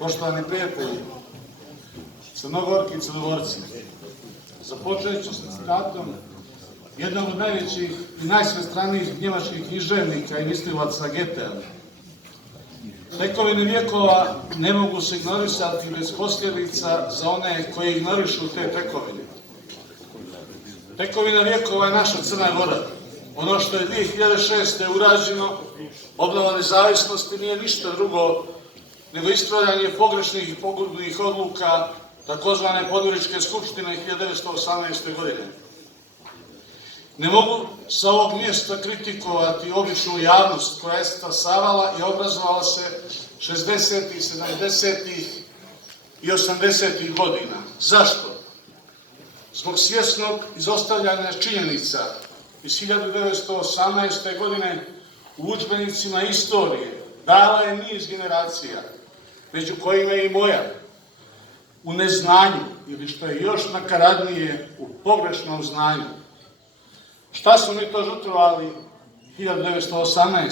Poštovani prijatelji, Crnogorki i Crnogorci, započet ću sa citatom jednog od najvećih i najsvestranijih njemačkih književnika i mislilaca Goethea. Tekovine vjekova ne mogu se ignorisati bez posljedica za one koji ignorišu te tekovine. Tekovina vjekova je naša Crna Gora. Ono što je 2006. urađeno, obnova nezavisnosti, nije ništa drugo nego ispravljanje pogrešnih i pogubnih odluka takozvane Podgoričke skupštine 1918. godine. Ne mogu sa ovog mjesta kritikovati običnu javnost koja je stasavala i obrazovala se 60. 70. i 80. godina. Zašto? Zbog svjesnog izostavljanja činjenica iz 1918. godine u udžbenicima istorije dala je niz generacija, među kojima je i moja, u neznanju ili što je još nakaradnije u pogrešnom znanju. Šta smo mi to žrtvovali 1918.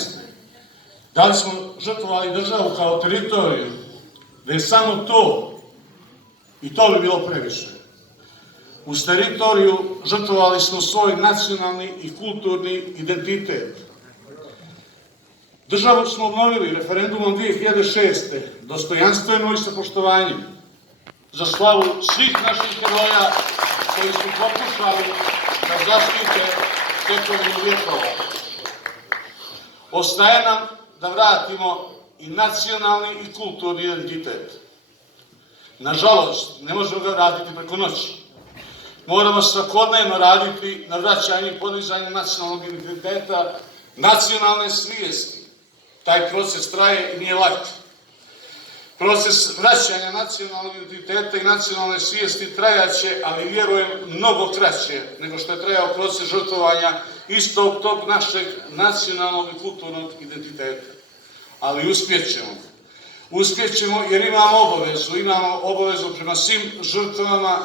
Da li smo žrtvovali državu kao teritoriju, da je samo to, i to bi bilo previše. Uz teritoriju žrtvovali smo svoj nacionalni i kulturni identitet. Državu smo obnovili referendumom 2006. dostojanstveno i sa poštovanjem, za slavu svih naših heroja koji su pokušali da zaštite tekovinu vjekova. Ostaje nam da vratimo i nacionalni i kulturni identitet. Nažalost, ne možemo ga vratiti preko noći. Moramo svakodnevno raditi na vraćanju i podizanju nacionalnog identiteta, nacionalne svijesti. Taj proces traje i nije lak. Proces vraćanja nacionalnog identiteta i nacionalne svijesti trajaće, ali vjerujem mnogo kraće nego što je trajao proces žrtvovanja istog tog našeg nacionalnog i kulturnog identiteta. Ali uspjećemo. Uspjećemo jer imamo obavezu prema svim žrtvama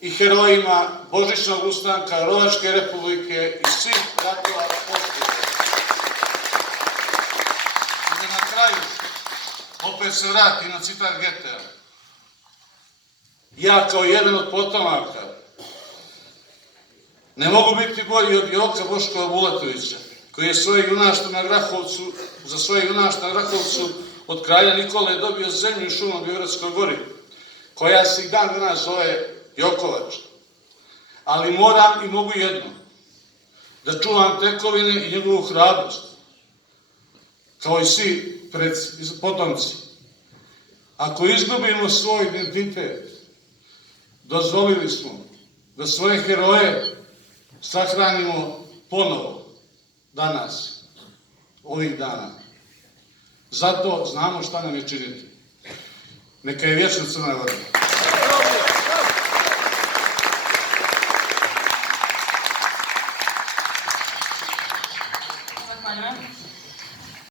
i herojima Božićnog ustanka, Rovačke republike i svih ratova poslije. I da na kraju opet se vratim na citat Goethea. Ja kao jedan od potomaka ne mogu biti bolji od Joka Boškova Bulatovića, koji je za svoje junaštvo na Grahovcu od kralja Nikole dobio zemlju i šumu u Beogradskoj gori, koja se i dan danas zove Jokovač. Ali moram i mogu jedno, da čuvam tekovine i njegovu hrabrost, kao i svi potomci. Ako izgubimo svoj identitet, dozvolili smo da svoje heroje sahranimo ponovo danas, ovih dana. Zato znamo šta nam je činiti. Neka je vječna Crna Gora.